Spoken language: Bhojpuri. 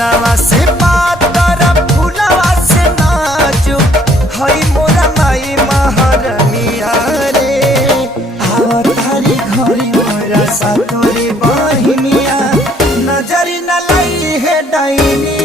बनवा से पातर फुलवा से नाजुक हई मोरा माई महारनिया रे आवतारी घरी मोरा सातोरी बहिनिया नजरी न लाई है डाइनी